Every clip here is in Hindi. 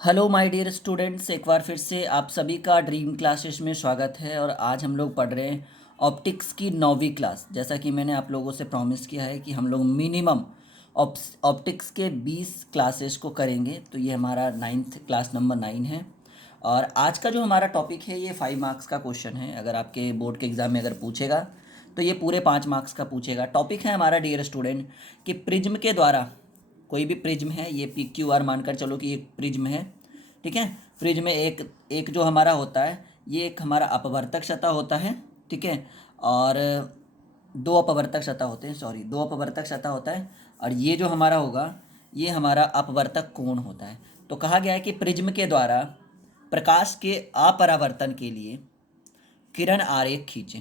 हेलो माय डियर स्टूडेंट्स, एक बार फिर से आप सभी का ड्रीम क्लासेस में स्वागत है। और आज हम लोग पढ़ रहे हैं ऑप्टिक्स की 9वीं क्लास। जैसा कि मैंने आप लोगों से प्रॉमिस किया है कि हम लोग मिनिमम ऑप्टिक्स के 20 क्लासेस को करेंगे, तो ये हमारा नाइन्थ क्लास नंबर 9 है। और आज का जो हमारा टॉपिक है ये 5 मार्क्स का क्वेश्चन है। अगर आपके बोर्ड के एग्ज़ाम में अगर पूछेगा तो ये पूरे 5 मार्क्स का पूछेगा। टॉपिक है हमारा डियर स्टूडेंट कि प्रिज्म के द्वारा, कोई भी प्रिज्म है, ये पी क्यू आर मानकर चलो कि एक प्रिज्म है, ठीक है। प्रिज्म में एक एक जो हमारा होता है, ये एक हमारा अपवर्तक सतह होता है, ठीक है। और दो अपवर्तक सतह होते हैं, सॉरी, दो अपवर्तक सतह होता है। और ये जो हमारा होगा ये हमारा अपवर्तक कोण होता है। तो कहा गया है कि प्रिज्म के द्वारा प्रकाश के अपरावर्तन के लिए किरण आरेख खींचें।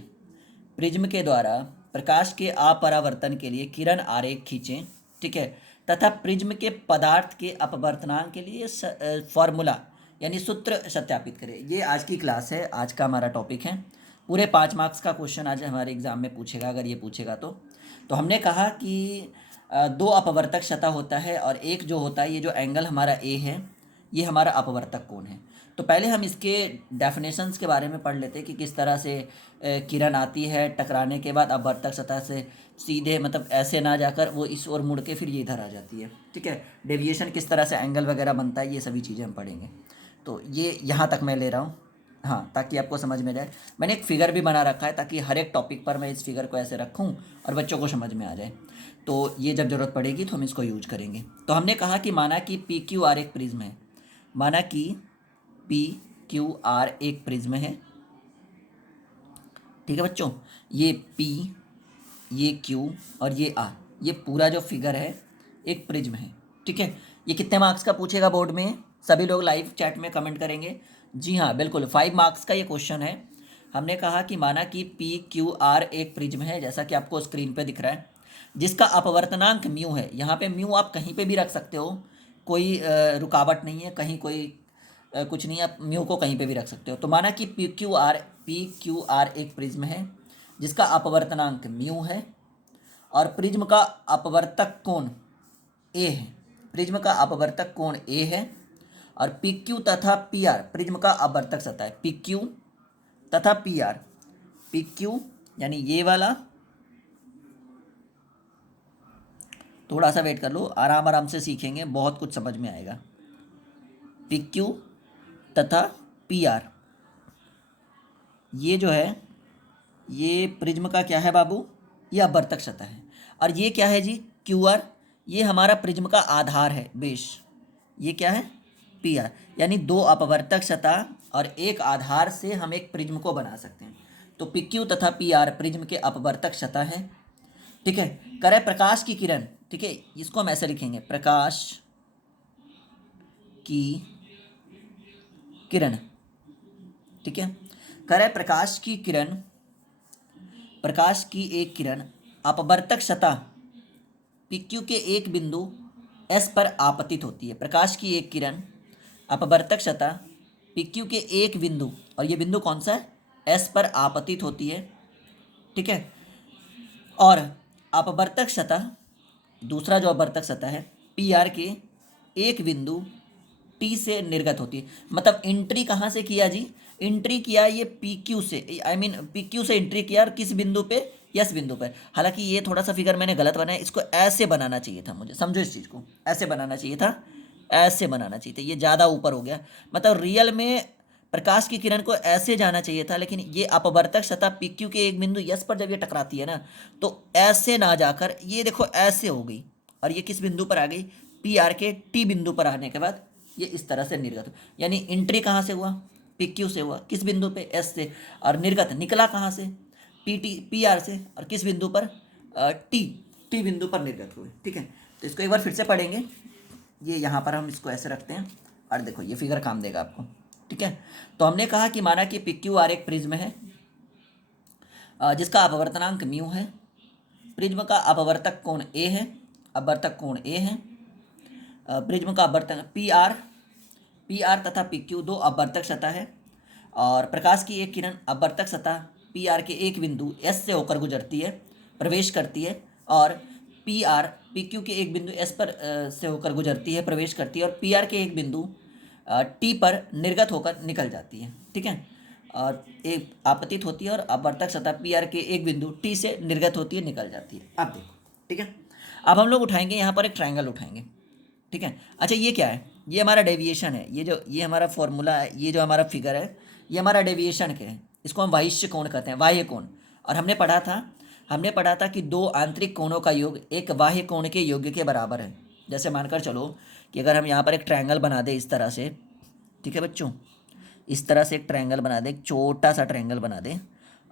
प्रिज्म के द्वारा प्रकाश के अपरावर्तन के लिए किरण आरेख खींचें, ठीक है। तथा प्रिज्म के पदार्थ के अपवर्तनांक के लिए फॉर्मूला यानी सूत्र सत्यापित करें। ये आज की क्लास है, आज का हमारा टॉपिक है। पूरे 5 मार्क्स का क्वेश्चन आज हमारे एग्जाम में पूछेगा, अगर ये पूछेगा तो हमने कहा कि दो अपवर्तक सतह होता है और एक जो होता है, ये जो एंगल हमारा ए है, ये हमारा अपवर्तक कोण है। तो पहले हम इसके डेफिनेशंस के बारे में पढ़ लेते हैं कि किस तरह से किरण आती है, टकराने के बाद अपवर्तक सतह से सीधे, मतलब ऐसे ना जाकर वो इस ओर मुड़ के फिर ये इधर आ जाती है, ठीक है। डेविएशन किस तरह से एंगल वगैरह बनता है, ये सभी चीज़ें हम पढ़ेंगे। तो ये यहाँ तक मैं ले रहा हूँ, हाँ, ताकि आपको समझ में जाए। मैंने एक फ़िगर भी बना रखा है ताकि हर एक टॉपिक पर मैं इस फिगर को ऐसे रखूँ और बच्चों को समझ में आ जाए। तो ये जब ज़रूरत पड़ेगी तो हम इसको यूज करेंगे। तो हमने कहा कि माना कि पी क्यू आर एक प्रिज्म है, माना कि पी क्यू आर एक प्रिज्म है, ठीक है बच्चों। ये पी, ये क्यू और ये आर, ये पूरा जो फिगर है एक प्रिज्म है, ठीक है। ये कितने मार्क्स का पूछेगा बोर्ड में? सभी लोग लाइव चैट में कमेंट करेंगे। जी हाँ, बिल्कुल 5 मार्क्स का ये क्वेश्चन है। हमने कहा कि माना कि पी क्यू आर एक प्रिज्म है, जैसा कि आपको स्क्रीन पे दिख रहा है, जिसका अपवर्तनांक म्यू है। यहाँ पे म्यू आप कहीं पे भी रख सकते हो, कोई रुकावट नहीं है, कहीं कोई कुछ नहीं है, आप म्यू को कहीं पे भी रख सकते हो। तो माना कि पी क्यू आर एक प्रिज्म है जिसका अपवर्तनांक म्यू है और प्रिज्म का अपवर्तक कोण ए है। प्रिज्म का अपवर्तक कोण ए है और पी क्यू तथा पी आर प्रिज्म का अपवर्तक सतह है। पी क्यू तथा पी आर, पी क्यू यानी ये वाला, थोड़ा सा वेट कर लो, आराम आराम से सीखेंगे, बहुत कुछ समझ में आएगा। पी क्यू तथा पी आर, ये जो है ये प्रिज्म का क्या है बाबू? ये अपवर्तक सतह है। और ये क्या है जी? क्यू आर, ये हमारा प्रिज्म का आधार है, बेस। ये क्या है? पी आर, यानी दो अपवर्तक सतह और एक आधार से हम एक प्रिज्म को बना सकते हैं। तो पी क्यू तथा पी आर प्रिज्म के अपवर्तक सतह है, ठीक है। करे प्रकाश की किरण, ठीक है, इसको हम ऐसे लिखेंगे, प्रकाश की किरण, ठीक है। करे प्रकाश की किरण, प्रकाश की एक किरण अपवर्तक सतह पी क्यू के एक बिंदु एस पर आपतित होती है। प्रकाश की एक किरण अपवर्तक सतह पी क्यू के एक बिंदु, और ये बिंदु कौन सा है? एस पर आपतित होती है, ठीक है। और अपवर्तक सतह, दूसरा जो अपवर्तक सतह है, पी आर के एक बिंदु टी से निर्गत होती है। मतलब एंट्री कहाँ से किया जी? एंट्री किया ये पी क्यू से, आई मीन पी क्यू से एंट्री किया, और किस बिंदु पे? यस बिंदु पे। हालांकि ये थोड़ा सा फिगर मैंने गलत बनाया, इसको ऐसे बनाना चाहिए था मुझे, समझो इस चीज़ को, ऐसे बनाना चाहिए था, ऐसे बनाना चाहिए था, ये ज़्यादा ऊपर हो गया। मतलब रियल में प्रकाश की किरण को ऐसे जाना चाहिए था, लेकिन ये अपवर्तक सतह पी क्यू के एक बिंदु यस पर जब ये टकराती है ना, तो ऐसे ना जाकर ये देखो ऐसे हो गई, और ये किस बिंदु पर आ गई? पी आर के टी बिंदु पर आने के बाद ये इस तरह से निर्गत हो। यानी एंट्री कहाँ से हुआ? पी क्यू से हुआ, किस बिंदु पे? एस से। और निर्गत निकला कहाँ से? पी आर से, और किस बिंदु पर? टी टी बिंदु पर निर्गत हुए, ठीक है। तो इसको एक बार फिर से पढ़ेंगे। ये यहाँ पर हम इसको ऐसे रखते हैं, और देखो ये फिगर काम देगा आपको, ठीक है। तो हमने कहा कि माना कि पी क्यू आर एक प्रिज्म है जिसका अपवर्तनांक म्यू है, प्रिज्म का अपवर्तक कोण ए है, अपवर्तक कोण ए है, प्रिज्म का अपवर्तक पी आर तथा पी क्यू दो अपवर्तक सतह है, और प्रकाश की एक किरण अपवर्तक सतह पी आर के एक बिंदु एस से होकर गुजरती है, प्रवेश करती है, और पी आर पी क्यू के एक बिंदु एस पर से होकर गुजरती है, प्रवेश करती है, और पी आर के एक बिंदु टी पर निर्गत होकर निकल जाती है, ठीक है। और एक आपतित होती है और अपवर्तक सतह पी आर के एक बिंदु टी से निर्गत होती है, निकल जाती है। अब देखो, ठीक है। अब हम लोग उठाएंगे यहाँ पर एक ट्रायंगल उठाएंगे, ठीक है। अच्छा, ये क्या है? ये हमारा डेविएशन है। ये हमारा फॉर्मूला है, ये जो हमारा फिगर है, ये हमारा डेविएशन के है। इसको हम वाहिष्य कोण कहते हैं, बाह्य कोण। और हमने पढ़ा था कि दो आंतरिक कोणों का योग एक बाह्य कोण के योग के बराबर है। जैसे मानकर चलो कि अगर हम यहाँ पर एक ट्रायंगल बना दें इस तरह से, ठीक है बच्चों, इस तरह से एक ट्रायंगल बना दें, एक छोटा सा ट्रायंगल बना दें,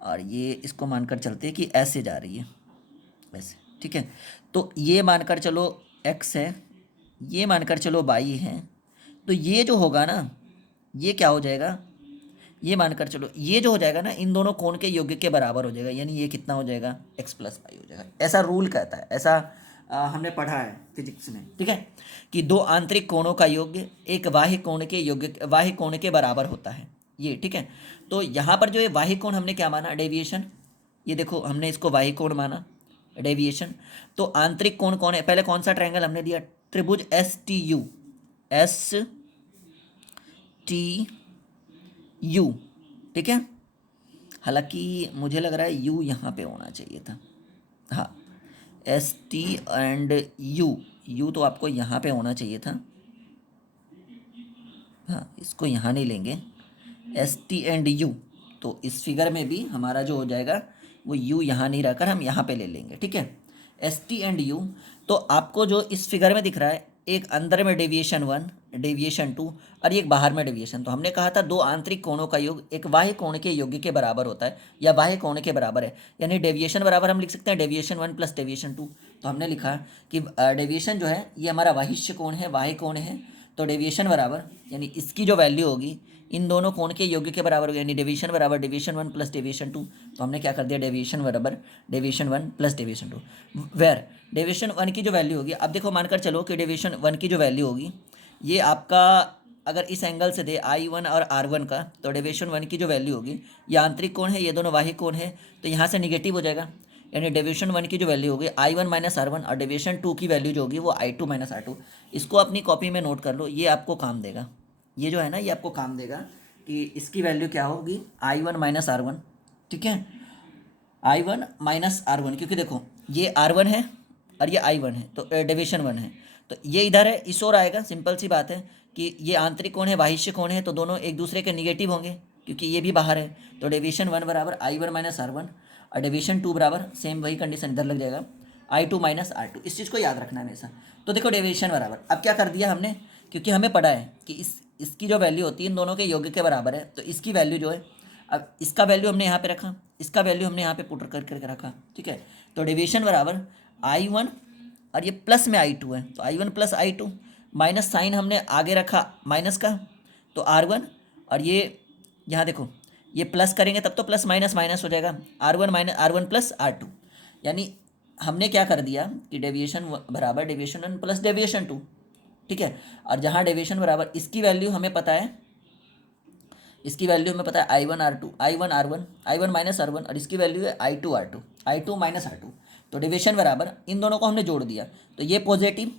और ये इसको मानकर चलते हैं कि ऐसे जा रही है, ऐसे, ठीक है। तो ये मानकर चलो x है, ये मानकर चलो y है। तो ये जो होगा ना, ये क्या हो जाएगा, ये मानकर चलो ये जो हो जाएगा ना, इन दोनों कोण के योग के बराबर हो जाएगा। यानी ये कितना हो जाएगा, x प्लस वाई हो जाएगा। ऐसा रूल कहता है, ऐसा हमने पढ़ा है फिजिक्स में, ठीक है, कि दो आंतरिक कोणों का योग एक बाह्य कोण के बराबर होता है, ये, ठीक है। तो यहाँ पर जो ये बाह्य कोण हमने क्या माना, डेविएशन। ये देखो, हमने इसको बाह्य कोण माना, डेविएशन। तो आंतरिक कोण कौन है? पहले कौन सा ट्रायंगल हमने दिया? त्रिभुज एस टी यू, ठीक है। हालांकि मुझे लग रहा है यू यहाँ पे होना चाहिए था, हाँ, एस टी एंड यू तो आपको यहाँ पे होना चाहिए था, हाँ, इसको यहाँ नहीं लेंगे, एस टी एंड यू। तो इस फिगर में भी हमारा जो हो जाएगा वो यू यहाँ नहीं रहकर हम यहाँ पे ले लेंगे, ठीक है, एस टी एंड यू। तो आपको जो इस फिगर में दिख रहा है, एक अंदर में डेविएशन 1, डेविएशन 2 और एक बाहर में डेविएशन। तो हमने कहा था दो आंतरिक कोणों का योग एक बाह्य कोण के योग के बराबर होता है, या बाह्य कोण के बराबर है। यानी डेविएशन बराबर हम लिख सकते हैं डेविएशन 1 प्लस डेविएशन 2। तो हमने लिखा कि डेविएशन जो है ये हमारा बाह्य कोण है, बाह्य कोण है। तो डेविएशन बराबर, यानी इसकी जो वैल्यू होगी इन दोनों कोण के योग के बराबर होगी, यानी डेविएशन बराबर डेविएशन 1 प्लस डेविएशन 2। तो हमने क्या कर दिया, डेविएशन बराबर deviation 1 plus deviation 2, where deviation 1 की जो वैल्यू होगी, अब देखो मानकर चलो कि डेविएशन 1 की जो वैल्यू होगी, ये आपका अगर इस एंगल से दे I1 और R1 का, तो डेविएशन 1 की जो वैल्यू होगी, ये आंतरिक कोण है, ये दोनों बाह्य कोण है, तो यहाँ से निगेटिव हो जाएगा। यानी डेविएशन 1 की जो वैल्यू होगी I1 माइनस R1, और डेविएशन 2 की वैल्यू जो होगी वो I2 माइनस R2। इसको अपनी कॉपी में नोट कर लो, ये आपको काम देगा, ये जो है ना, ये आपको काम देगा कि इसकी वैल्यू क्या होगी, I1 माइनस R1, ठीक है, I1 माइनस R1, क्योंकि देखो ये R1 है और ये I1 है, तो डेविएशन 1 है, तो ये इधर है, इस ओर आएगा। सिंपल सी बात है कि ये आंतरिक कोण है, बाह्य कोण है, तो दोनों एक दूसरे के निगेटिव होंगे क्योंकि ये भी बाहर है। तो डेविएशन 1 बराबर I1 माइनस R1, और डेविएशन 2 बराबर सेम वही कंडीशन इधर लग जाएगा, I2 माइनस R2। इस चीज़ को याद रखना है हमेशा। तो देखो डेविएशन बराबर, अब क्या कर दिया हमने, क्योंकि हमें पता है कि इसकी जो वैल्यू होती है इन दोनों के योग के बराबर है, तो इसकी वैल्यू जो है, अब इसका वैल्यू हमने यहाँ पे रखा, इसका वैल्यू हमने यहाँ पे पुट करके रखा, ठीक है। तो डेविएशन बराबर I1 और ये प्लस में I2 है, तो I1 plus I2, minus sign हमने आगे रखा माइनस का, तो R1, और ये यहाँ देखो ये प्लस करेंगे तब तो प्लस माइनस माइनस हो जाएगा, R1 minus R1 plus R2। यानी हमने क्या कर दिया कि डेविएशन बराबर डेविएशन 1 प्लस डेविएशन 2, ठीक है। और जहाँ डेविएशन बराबर इसकी वैल्यू हमें पता है, इसकी वैल्यू हमें पता है I1 R2, I1 R1, I1 minus R1, और इसकी वैल्यू है I2 R2, I2 minus R2। तो डेविएशन बराबर इन दोनों को हमने जोड़ दिया, तो ये पॉजिटिव,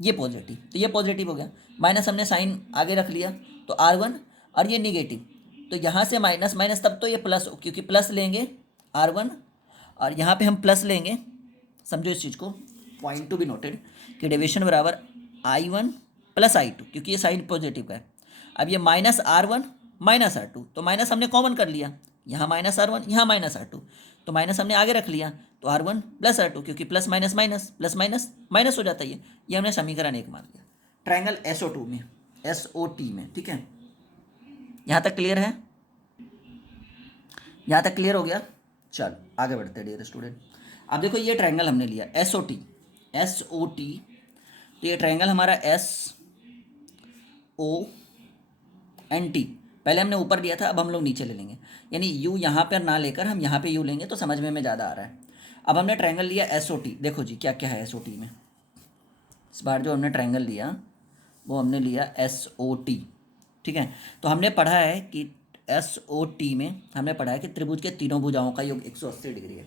ये पॉजिटिव, तो ये पॉजिटिव हो गया, माइनस हमने साइन आगे रख लिया, तो R1, और ये निगेटिव, तो यहाँ से माइनस माइनस तब तो ये प्लस, क्योंकि प्लस लेंगे R1 और यहाँ पे हम प्लस लेंगे। समझो इस चीज़ को, पॉइंट टू बी नोटेड, कि डेविएशन बराबर I1 प्लस I2, क्योंकि ये साइन पॉजिटिव का है। अब ये माइनस R1 माइनस R2, तो माइनस हमने कॉमन कर लिया, यहाँ माइनस R1 यहाँ माइनस R2, तो माइनस हमने आगे रख लिया, तो R1 प्लस R2, क्योंकि plus minus minus plus minus minus हो जाता है, ये हमने समीकरण 1 मान लिया ट्रायंगल SO2 में, SOT में, ठीक है। यहाँ तक क्लियर है? यहाँ तक क्लियर हो गया? चलो आगे बढ़ते हैं डियर स्टूडेंट। अब देखो ये ट्रायंगल हमने लिया SOT, तो ये ट्रायंगल हमारा SONT, पहले हमने ऊपर लिया था, अब हम लोग नीचे ले लेंगे, यानी यू यहाँ पर ना लेकर हम यहाँ पे यू लेंगे, तो समझ में ज़्यादा आ रहा है। अब हमने ट्रायंगल लिया SOT, देखो जी क्या क्या है SOT में। इस बार जो हमने ट्रायंगल लिया वो हमने लिया SOT, ठीक है। तो हमने पढ़ा है कि SOT में हमने पढ़ा है कि त्रिभुज के तीनों भुजाओं का योग 180 डिग्री है।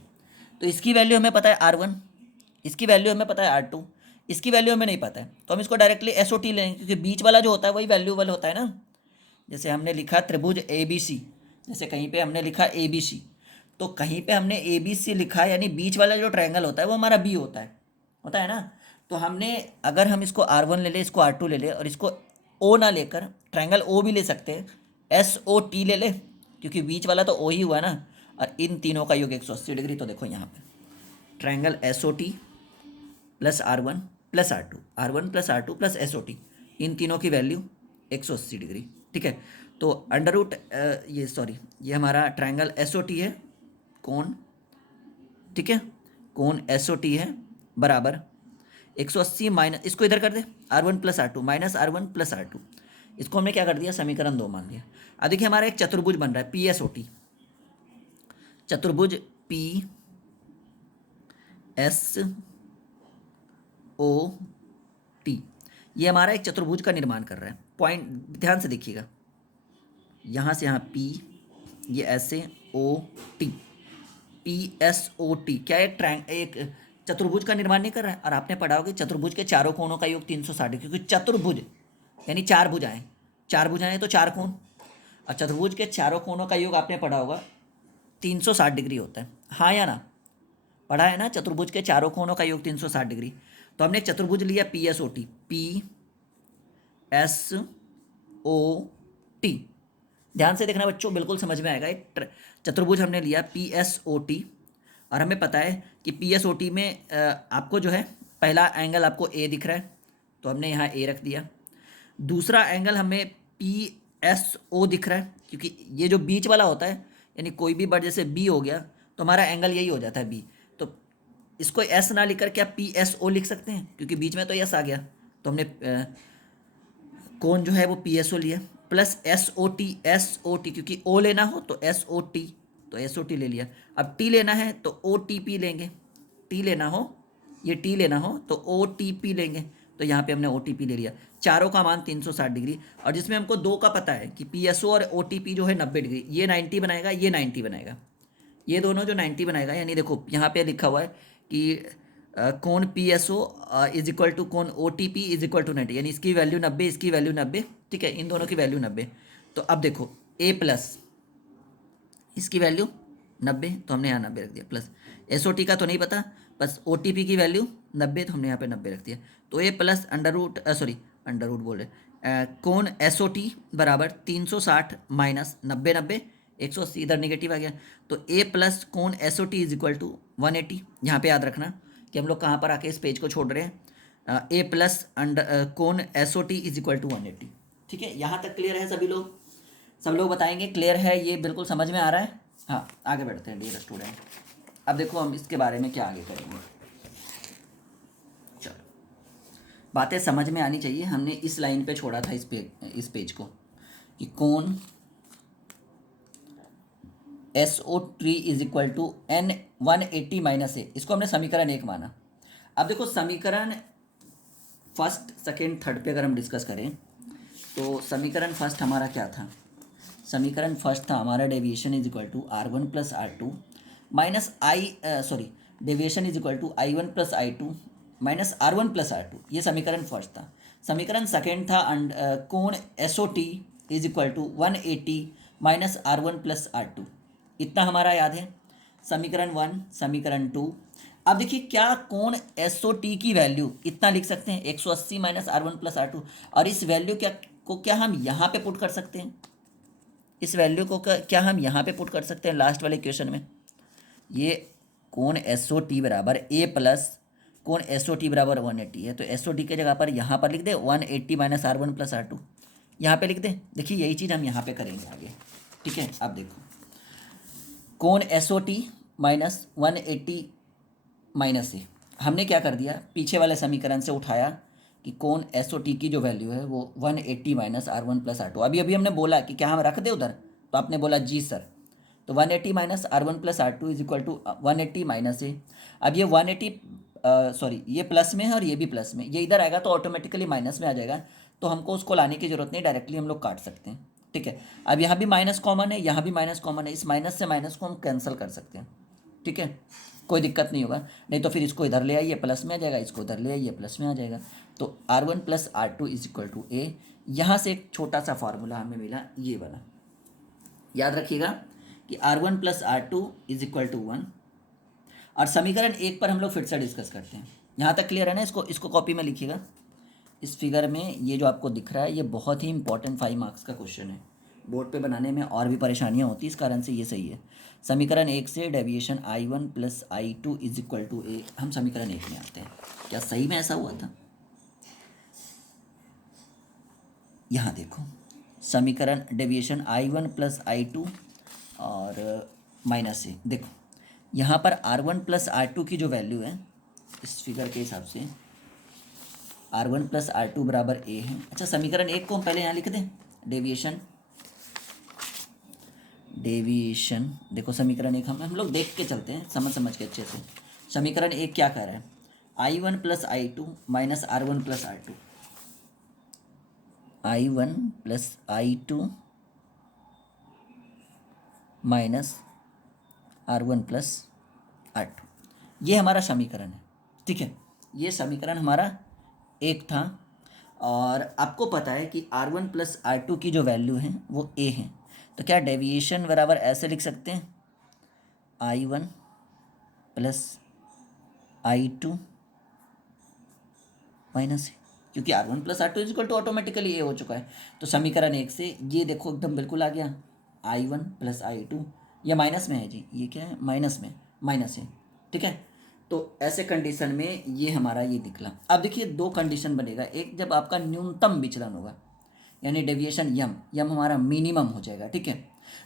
तो इसकी वैल्यू हमें पता है R1, इसकी वैल्यू हमें पता है R2, इसकी वैल्यू हमें नहीं पता है, तो हम इसको डायरेक्टली एस ओ टी लेंगे, क्योंकि बीच वाला जो होता है वही वैल्यूएबल होता है ना। जैसे हमने लिखा त्रिभुज ए बी सी, जैसे कहीं पे हमने लिखा ए बी सी, तो कहीं पे हमने ए बी सी लिखा, यानी बीच वाला जो ट्रायंगल होता है वो हमारा बी होता है ना। तो हमने, अगर हम इसको R1 ले लें, इसको R2 ले लें, और इसको O ना लेकर ट्रायंगल O भी ले सकते हैं, SOT ले लें, क्योंकि बीच वाला तो O ही हुआ ना, और इन तीनों का योग 180 डिग्री। तो देखो यहाँ पे triangle SOT plus R1 plus R2, R1 plus R2 plus SOT, इन तीनों की वैल्यू 180 डिग्री। ठीक है, तो अंडर रूट ये हमारा ट्रायंगल SOT है, कोण, ठीक है, कोण SOT है बराबर 180 माइनस, इसको इधर कर दे, R1 plus R2 minus R1 plus R2, इसको हमने क्या कर दिया, समीकरण 2 मान लिया। अब देखिए हमारा एक चतुर्भुज बन रहा है PSOT, चतुर्भुज PSOT, ये हमारा एक चतुर्भुज का निर्माण कर रहा है। पॉइंट ध्यान से देखिएगा, यहाँ से यहाँ P, ये ऐसे OT, PSOT क्या एक चतुर्भुज का निर्माण नहीं कर रहा है। और आपने पढ़ा होगा चतुर्भुज के चारों कोणों का योग 360, क्योंकि चतुर्भुज यानी चार भुजाएं, चार भुजाएं तो चार कोण, और चतुर्भुज के चारों कोणों का योग आपने पढ़ा होगा 360 डिग्री होता है, हाँ या ना, पढ़ा है ना, चतुर्भुज के चारों कोणों का योग 360 डिग्री। तो हमने एक चतुर्भुज लिया PSOT, PSOT, ध्यान से देखना बच्चों, बिल्कुल समझ में आएगा। एक चतुर्भुज हमने लिया PSOT, और हमें पता है कि PSOT में आपको जो है पहला एंगल आपको A दिख रहा है, तो हमने यहाँ A रख दिया। दूसरा एंगल हमें PSO दिख रहा है, क्योंकि ये जो बीच वाला होता है, यानी कोई भी बट जैसे B हो गया तो हमारा एंगल यही हो जाता है B, तो इसको S ना लिखकर क्या PSO लिख सकते हैं, क्योंकि बीच में तो S आ गया, तो हमने कोण जो है वो PSO लिया, प्लस SOT, क्योंकि O लेना हो तो SOT, तो SOT ले लिया। अब T लेना है तो OTP लेंगे, T लेना हो, ये T लेना हो तो OTP लेंगे, तो यहाँ पे हमने OTP ले लिया। चारों का मान 360 डिग्री, और जिसमें हमको दो का पता है कि PSO और OTP जो है 90 डिग्री, ये 90 बनाएगा, ये 90 बनाएगा, ये दोनों जो 90 बनाएगा, यानी देखो यहाँ पे लिखा हुआ है कि कोण PSO इज इक्वल टू कोण OTP इज इक्वल टू 90, यानी इसकी वैल्यू 90, इसकी वैल्यू 90, ठीक है, इन दोनों की वैल्यू 90। तो अब देखो A प्लस इसकी वैल्यू 90, तो हमने यहाँ 90 रख दिया, प्लस SOT का तो नहीं पता, बस OTP की वैल्यू 90, तो हमने यहाँ पे 90 रख दिया। तो A प्लस अंडर रूट बोल रहे, कोण SOT बराबर 360 माइनस 90, 180, इधर नेगेटिव आ गया, तो A प्लस कोण SOT इज इक्वल टू 180। यहाँ पे याद रखना कि हम लोग कहाँ पर आके इस पेज को छोड़ रहे हैं, A प्लस कोण SOT इज इक्वल टू 180। ठीक है, यहाँ तक क्लियर है सभी लोग? सब लोग बताएंगे क्लियर है, ये बिल्कुल समझ में आ रहा है? हाँ, आगे बढ़ते हैं डियर स्टूडेंट। अब देखो हम इसके बारे में क्या आगे करेंगे। चलो, बातें समझ में आनी चाहिए। हमने इस लाइन पे छोड़ा था इस पेज को कि कोण SOT is equal to N 180 minus A, इसको हमने समीकरण 1 माना। अब देखो समीकरण फर्स्ट, सेकेंड, थर्ड पे अगर हम डिस्कस करें तो समीकरण फर्स्ट हमारा क्या था? समीकरण फर्स्ट था हमारा deviation is equal to R1 plus R2 minus deviation is equal to I1 plus I2 minus R1 plus R2, ये समीकरण फर्स्ट था। समीकरण सेकेंड था कोण SOT is equal to 180 minus R1 plus R2, इतना हमारा याद है। समीकरण 1, समीकरण 2। अब देखिए क्या कोण SOT की वैल्यू इतना लिख सकते हैं 180 माइनस R1 प्लस R2, और इस वैल्यू क्या हम यहाँ पे पुट कर सकते हैं? इस वैल्यू को क्या हम यहाँ पे पुट कर सकते हैं लास्ट वाले इक्वेशन में? ये कोण SOT बराबर A प्लस कोण SOT बराबर 180 है, तो SOT की जगह पर यहाँ पर लिख दे 180 माइनस R1 प्लस R2, यहाँ पे लिख दे। देखिए यही चीज़ हम यहाँ पे करेंगे आगे। ठीक है, अब देखो कोण SOT माइनस 180 माइनस A, हमने क्या कर दिया, पीछे वाले समीकरण से उठाया कि कोण SOT की जो वैल्यू है वो 180 माइनस R1 प्लस R2। अभी हमने बोला कि क्या हम रख दे उधर, तो आपने बोला जी सर, तो 180 minus R1 plus R2 is equal to 180 minus A। अब ये 180 ये प्लस में है और ये भी प्लस में, ये इधर आएगा तो ऑटोमेटिकली माइनस में आ जाएगा, तो हमको उसको लाने की जरूरत नहीं, डायरेक्टली हम लोग काट सकते हैं। ठीक है, अब यहाँ भी माइनस कॉमन है, यहाँ भी माइनस कॉमन है, इस माइनस से माइनस को हम कैंसिल कर सकते हैं। ठीक है, कोई दिक्कत नहीं होगा। नहीं तो फिर इसको इधर ले आइए प्लस में आ जाएगा, इसको उधर ले आइए प्लस में आ जाएगा। तो R1 + R2 is equal to ए। यहाँ से एक छोटा सा फार्मूला हमें मिला ये वाला, याद रखिएगा कि R1 + R2 is equal to 1। और समीकरण 1 पर हम लोग फिर से डिस्कस करते हैं। यहाँ तक क्लियर है ना? इसको इसको कॉपी में लिखिएगा। इस फिगर में ये जो आपको दिख रहा है ये बहुत ही इंपॉर्टेंट 5 मार्क्स का क्वेश्चन है। बोर्ड पे बनाने में और भी परेशानियाँ होती इस कारण से ये सही है। समीकरण 1 से deviation I1 + I2 is equal to A. हम समीकरण 1 में आते हैं। क्या सही में ऐसा हुआ था? यहाँ देखो, समीकरण डेविएशन I1 + I2 और माइनस ए। देखो यहाँ पर R1 + R2 की जो वैल्यू है इस फिगर के हिसाब से R1 + R2 बराबर ए है। अच्छा, समीकरण 1 को हम पहले यहाँ लिख दें। डेविएशन देखो, समीकरण 1 हम लोग देख के चलते हैं, समझ के अच्छे से। समीकरण 1 क्या कह रहा है? I1 + I2 minus R1 + R2, I1 + I2 minus R1 + R2, ये हमारा समीकरण है। ठीक है, ये समीकरण हमारा 1 था। और आपको पता है कि R1 + R2 की जो वैल्यू है वो a है। तो क्या डेविएशन बराबर ऐसे लिख सकते हैं, I1 + I2 माइनस ए, क्योंकि R1 + R2 is equal to automatically A हो चुका है। तो समीकरण 1 से ये देखो एकदम बिल्कुल आ गया, I1 + I2, ये माइनस में है जी, ये क्या है माइनस में, माइनस है। ठीक है, तो ऐसे कंडीशन में ये हमारा ये निकला। अब देखिए दो कंडीशन बनेगा, एक जब आपका न्यूनतम विचलन होगा यानी डेविएशन यम हमारा मिनिमम हो जाएगा। ठीक है,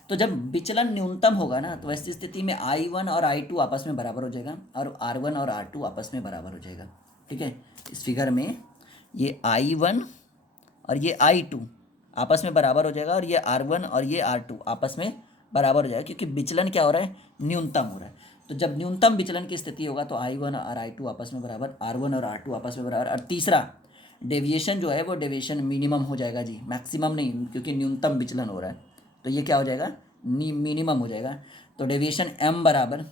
तो जब विचलन न्यूनतम होगा ना तो ऐसी स्थिति में I1 और I2 आपस में बराबर हो जाएगा और R1 और R2 आपस में बराबर हो जाएगा। ठीक है, इस फिगर में ये I1 और ये I2 आपस में बराबर हो जाएगा और ये R1 और ये R2 आपस में बराबर हो जाएगा, क्योंकि विचलन क्या हो रहा है, न्यूनतम हो रहा है। तो जब न्यूनतम विचलन की स्थिति होगा तो I1 और I2 आपस में बराबर, R1 और R2 आपस में बराबर। और तीसरा डेविएशन जो है वो डेविएशन मिनिमम हो जाएगा जी, मैक्सिमम नहीं, क्योंकि न्यूनतम विचलन हो रहा है। तो ये क्या हो जाएगा, मिनिमम हो जाएगा। तो डेविएशन m बराबर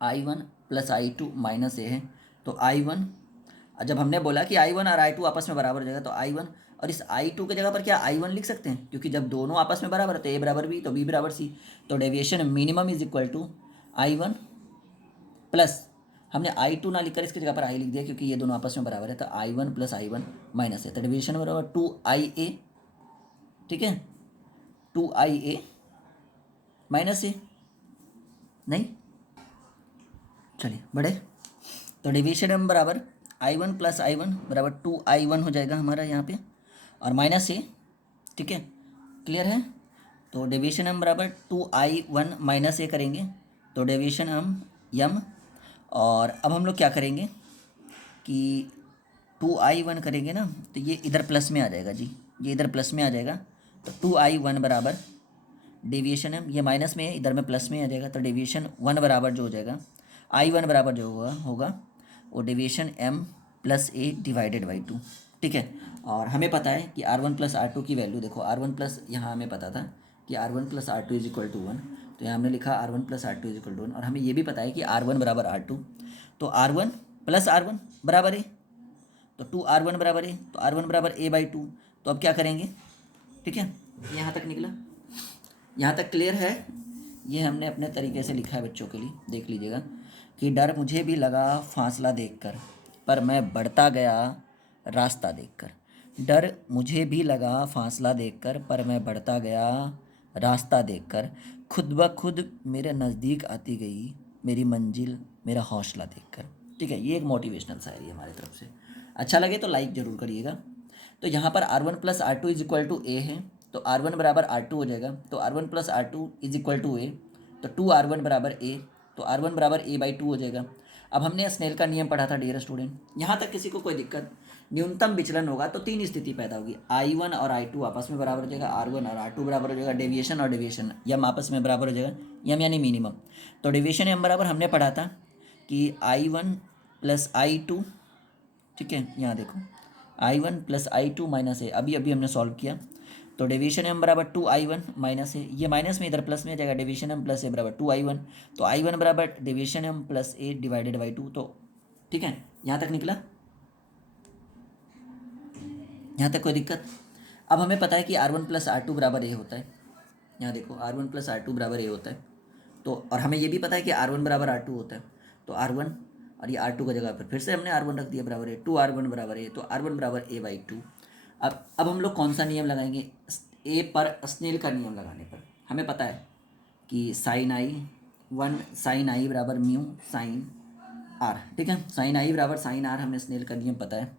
I1 + I2 माइनस ए है। तो I1, जब हमने बोला कि I1 और I2 आपस में बराबर हो जाएगा तो I1, और इस I2 की जगह पर क्या I1 लिख सकते हैं, क्योंकि जब दोनों आपस में बराबर है तो a बराबर b तो b बराबर c। तो deviation minimum is equal to I1 plus, हमने I2 ना लिखकर इसकी जगह पर I लिख दिया क्योंकि ये दोनों आपस में बराबर है। तो I1 + I1 माइनस है, तो डेविएशन बराबर 2IA। ठीक है, 2IA माइनस ए, नहीं चलिए बढ़े। तो डेविएशन m बराबर I1 + I1 बराबर 2I1 हो जाएगा हमारा यहाँ पे, और माइनस ए। ठीक है, क्लियर है? तो डेविएशन m बराबर 2I1 माइनस ए करेंगे तो डेविएशन m, और अब हम लोग क्या करेंगे कि 2I1 करेंगे ना तो ये इधर प्लस में आ जाएगा जी, ये इधर प्लस में आ जाएगा। तो 2I1 बराबर डेविएशन m, ये माइनस में है इधर में प्लस में आ जाएगा। तो डेविएशन 1 बराबर जो हो जाएगा, I1 बराबर जो होगा वो deviation m + a divided by 2। ठीक है, और हमें पता है कि R1 + R2 की वैल्यू देखो, R1 प्लस, यहाँ हमें पता था कि R1 + R2 is equal to 1, तो यहाँ हमने लिखा R1 + R2 is equal to 1। और हमें ये भी पता है कि R1 बराबर R2, तो R1 + R1 बराबर है, तो 2R1 बराबर है, तो R1 बराबर a/2। तो अब क्या करेंगे? ठीक है, यहाँ तक निकला, यहाँ तक क्लियर है? ये हमने अपने तरीके से लिखा है बच्चों के लिए, देख लीजिएगा कि डर मुझे भी लगा फासला देखकर, पर मैं बढ़ता गया रास्ता देखकर। डर मुझे भी लगा फासला देखकर, पर मैं बढ़ता गया रास्ता देखकर। खुद ब खुद मेरे नज़दीक आती गई मेरी मंजिल, मेरा हौसला देखकर। ठीक है, ये एक मोटिवेशनल शायरी है हमारी तरफ से। अच्छा लगे तो लाइक ज़रूर करिएगा। तो यहाँ पर R1 + R2 is equal to ए है, तो R1 बराबर R2 हो जाएगा। तो R1 + R2 is equal to ए, तो 2R1 बराबर a, तो R1 बराबर a/2 हो जाएगा। अब हमने स्नेल का नियम पढ़ा था डियर स्टूडेंट, यहाँ तक किसी को कोई दिक्कत? न्यूनतम विचलन होगा तो तीन स्थिति पैदा होगी, I1 और I2 आपस में बराबर हो जाएगा, R1 और R2 बराबर हो जाएगा, डेविएशन और डेविएशन यम आपस में बराबर हो जाएगा, यम यानी मिनिमम। तो डेविएशन यम बराबर हमने पढ़ा था कि I1 + I2, ठीक है, यहाँ देखो I1 + I2 माइनस ए, अभी हमने सॉल्व किया। तो डिवीजन एम बराबर 2i1 माइनस है, ये माइनस में इधर प्लस में आ जाएगा, डिवीजन एम प्लस ए बराबर 2i1, तो i1 बराबर deviation M plus A divided by 2। तो ठीक है, यहाँ तक निकला, यहाँ तक कोई दिक्कत? अब हमें पता है कि R1 प्लस R2 बराबर ए होता है, यहाँ देखो R1 प्लस R2 बराबर ए होता है, तो और हमें ये भी पता है कि R1 बराबर R2 होता है, तो R1 और ये R2 का जगह पर फिर से हमने R1 रख दिया बराबर है 2R1 बराबर है, तो R1 बराबर ए बाई 2। अब हम लोग कौन सा नियम लगाएंगे? ए पर स्नेल का नियम लगाने पर हमें पता है कि साइन आई 1 साइन आई बराबर म्यू साइन आर, ठीक है, साइन आई बराबर साइन आर हमें स्नेल का नियम पता है,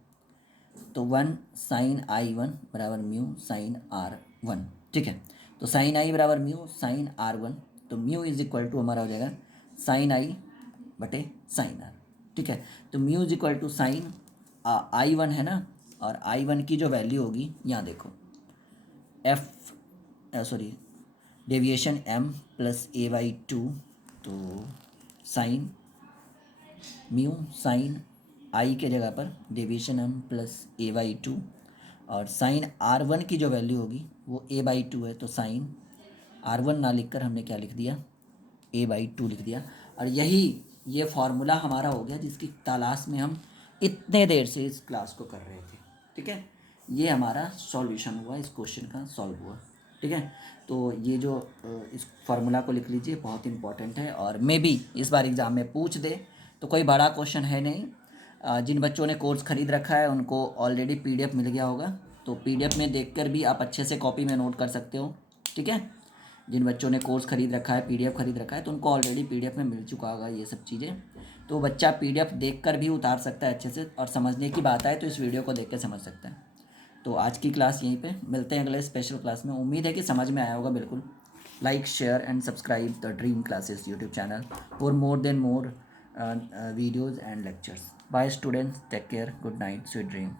तो 1 साइन आई 1 बराबर म्यू साइन आर 1, ठीक है, तो साइन आई बराबर म्यू साइन आर 1, तो म्यू इज इक्वल टू हमारा हो जाएगा साइन आई बटे साइन आर, ठीक है, तो mu is equal to sine I 1 है ना, और आई 1 की जो वैल्यू होगी यहाँ देखो F sorry deviation M plus A by 2, तो साइन म्यू साइन आई के जगह पर deviation M plus A by 2, और साइन आर 1 की जो वैल्यू होगी वो ए बाई 2 है, तो साइन आर 1 ना लिख कर हमने क्या लिख दिया, ए बाई 2 लिख दिया। और यही ये फॉर्मूला हमारा हो गया जिसकी तलाश में हम इतने देर से इस क्लास को कर रहे थे, ठीक है, ये हमारा सॉल्यूशन हुआ, इस क्वेश्चन का सॉल्व हुआ, ठीक है। तो ये जो इस फार्मूला को लिख लीजिए, बहुत इंपॉर्टेंट है, और मे बी इस बार एग्ज़ाम में पूछ दे, तो कोई बड़ा क्वेश्चन है नहीं। जिन बच्चों ने कोर्स ख़रीद रखा है उनको ऑलरेडी पीडीएफ मिल गया होगा, तो पीडीएफ में देखकर भी आप अच्छे से कॉपी में नोट कर सकते हो, ठीक है। जिन बच्चों ने कोर्स ख़रीद रखा है, पीडीएफ ख़रीद रखा है, तो उनको ऑलरेडी पीडीएफ में मिल चुका होगा ये सब चीज़ें, तो बच्चा पीडीएफ देखकर भी उतार सकता है अच्छे से, और समझने की बात आए तो इस वीडियो को देख कर समझ सकता है। तो आज की क्लास यहीं पे, मिलते हैं अगले स्पेशल क्लास में। उम्मीद है कि समझ में आया होगा बिल्कुल। Like share and subscribe the dream classes YouTube channel for more than more videos and lectures. Bye students, take care, good night, sweet dream.